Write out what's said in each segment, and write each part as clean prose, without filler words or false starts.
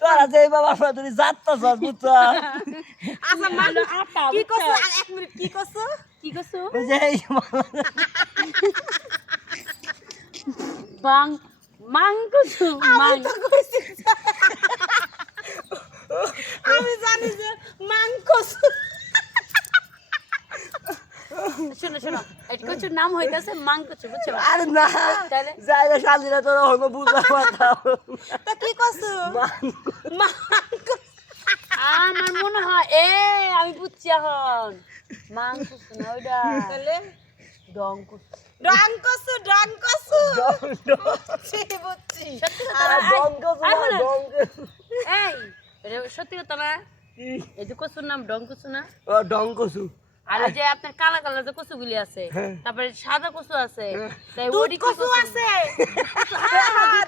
তোরা যে বাবা তুই যাত্তাছ বুঝছ আচ্ছা মানে কি কইছো এক মিনিট কি কইছো বাং মাং কসু মাং আমি জানি যে মাংকসু শোনো শোনো এটা কচুর নাম হয়ে গেছে মাং কচু বুঝছো আরে না তাহলে যাইলে শালিরা তোরা হলো বুঝা কথা তা কি কইছো আমার মনে হয় আমি বুঝছি এখন মাং কচু না ওইটা তাহলে ডং কচু ডংকসু সে বুঝছি এই এটা সত্যি কথা না এই যে কচুর নাম ডং কচু না ডং কসু আর ওই যে আপনার কালা কালা যে কচুগুলি আছে তারপরে সাদা কচু আছে তাই দুধ ওডি কসু আছে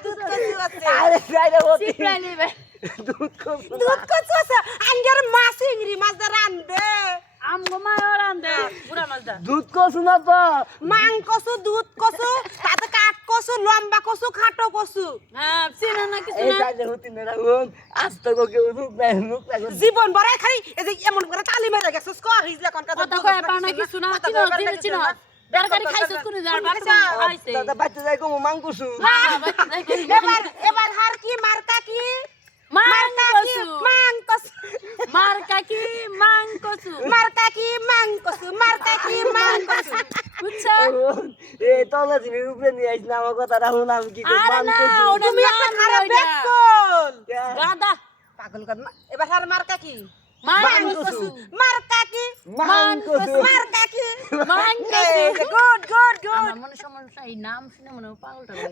দুধ কসু আছে আরে যাইলে হতি সিপ্লাই নেবে দুধ কসু আছে আঙ্গার মাছ ইংরি মাছ দা রান্দে আমগো মা ওরান দে পুরা মাছটা দুধ কসু না তো মাংকসু দুধ কসু তাতে কাট কসু লম্বা কসু খাটো কসু হ্যাঁ চিনা না কিছু এই না যাইলে হতি না রাখুন আস্তে কোকে মুখ নাই জীবন বড় খালি এই যে এমন করে তালি মেরে গেছস কো হিজলা কোন কথা কথা কয় পা না কিছু না চিনো চিনো তরকারি খাইছস কোন যার বাপ খাইছে দাদা বাচ্চা যাই কো মাংকুসু এবার হার কি মার্কা কি মাংকসু মাংকসু মার্কা কি মাংকসু মার্কা কি মাংকসু মার্কা কি মাংকসু বুঝছো এই তলা দিনের উপরে নিয়ে আইছ না আমার কথা রাখুন আমি কি করব আরে না মাংকুসু ওটা তুমি একটা নাম খারাপ লইয়া। বেকল গাদা পাগল কর না এবার হার মার্কা কি মাংকসু মার্কা কি মাংকুসু মার্কা কি মাংকসু গুড গুড গুড আমার মনে সমস্যা এই নাম শুনে মনে হয় পাগলটা হয়ে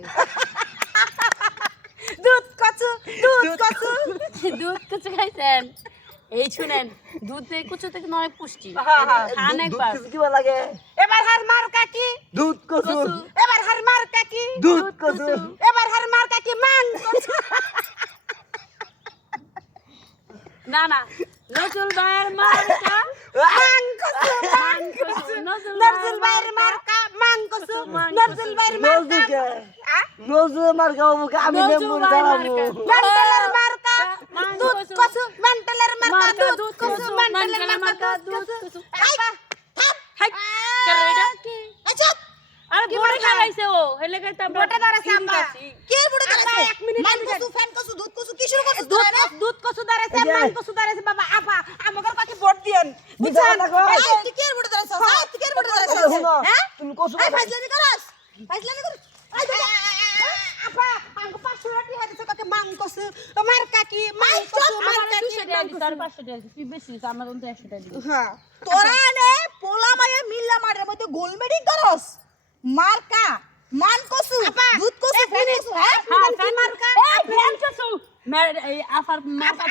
দুধ কচু দুধ কচু দুধ কচু খাইছেন এই শুনেন দুধে কচু থেকে অনেক পুষ্টি খান একবার দুধ কি লাগে এবার হার মার্কা কি দুধ কসু কচু এবার হার মার্কা কি দুধ কসু এবার হার মার্কা কি মাংকসু না না নজরুল ভাইয়ের মার্কা মাংকসু মাংকসু নজরুল ভাইয়ের মার্কা মাংকসু নজরুল ভাইয়ের মার্কা নজুকে নজু মার গাবো আমি নেমুর গাবো মেন্টালের মার্কা দুধ কচু মেন্টালের মার্কা দুধ কচু মেন্টালের মার্কা দুধ কচু হাই কেন এটা কি আচ্ছা আরে বড় খাইছে ও হেলে খাইতে আমরা বড়টা দাঁড়াছে আম্মা কে বড়টা দাঁড়াছে এক মিনিট মাংকসু ফ্যান কচু দুধ কচু কি শুরু করছিস দুধ কচু দাঁড়াছে মাংকসু দাঁড়াছে বাবা আপা আমাদের কাছে ভোট দিয়েন বুঝছেন এই তুই কে বড়টা দাঁড়াছে তুই কে বড়টা দাঁড়াছে হ্যাঁ তুমি কসু এই ফাজলামি করস ফাজলামি করস আপা আমাকে 500 টাকা দিয়ে দিছে কাকে মাংকসু মার্কা কি মাংকসু মার্কা কি 200 টাকা দিছি আর 500 টাকা দিছি তুই বেশি দিছিস আমার তো 100 টাকা দিছি হ্যাঁ তোরা নে পোলা মায়া মিল্লা মারের মধ্যে গোলমেডিং করস মার্কা মান কসু দুধ কসু ফেন কসু হ্যাঁ হ্যাঁ কি মার্কা এই ফ্যান কসু এই আফার মার্কা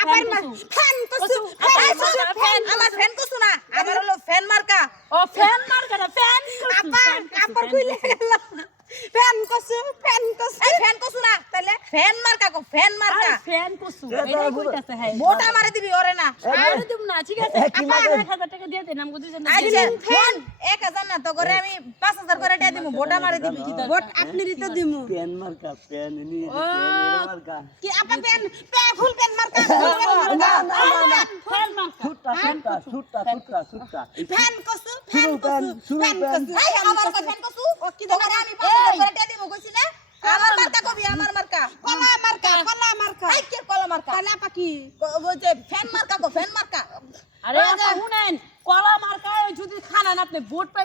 ফ্যান কসু ফ্যান কসু ফ্যান আমার ফ্যান কসু না আমার হলো ফ্যান মার্কা ও ফ্যান মার্কা না ফ্যান কসু আপা আপা কইলে গেল ফ্যান কসু এই ফ্যান কসু না তাহলে ফ্যান মার্কা কো ফ্যান মার্কা ফ্যান কসু এটা কইতাছে হ্যাঁ মোটা মারে দিবি ওরে না আরে তুমি না ঠিক আছে আপা 1000 টাকা দিয়ে দেন আমগো দুইজন আচ্ছা ফ্যান 1000 না তো করে আমি 5000 করে দিয়ে দিমু মোটা মারে দিবি ভোট আপনিরই তো দিমু পেন মার্কা পেন নিয়ে মার্কা কি আপা পেন ফুল পেন মার্কা না না না ফ্যান মার্কা ছুট্টা ফ্যান কসু শুরু পেন ফ্যান কসু এই আমার কো ফ্যান কসু ও কি তো করে আমি 5000 করে দিয়ে দিমু কইছি না আমার মার্কা কবি আমার মার্কা কলা মার্কা এই কে কলা মার্কা কলা পাখি ওই যে ফ্যান মার্কা কো ফ্যান মার্কা আরে আপা শুনেন কলা মার্কা যদি খানান আপনি ভোট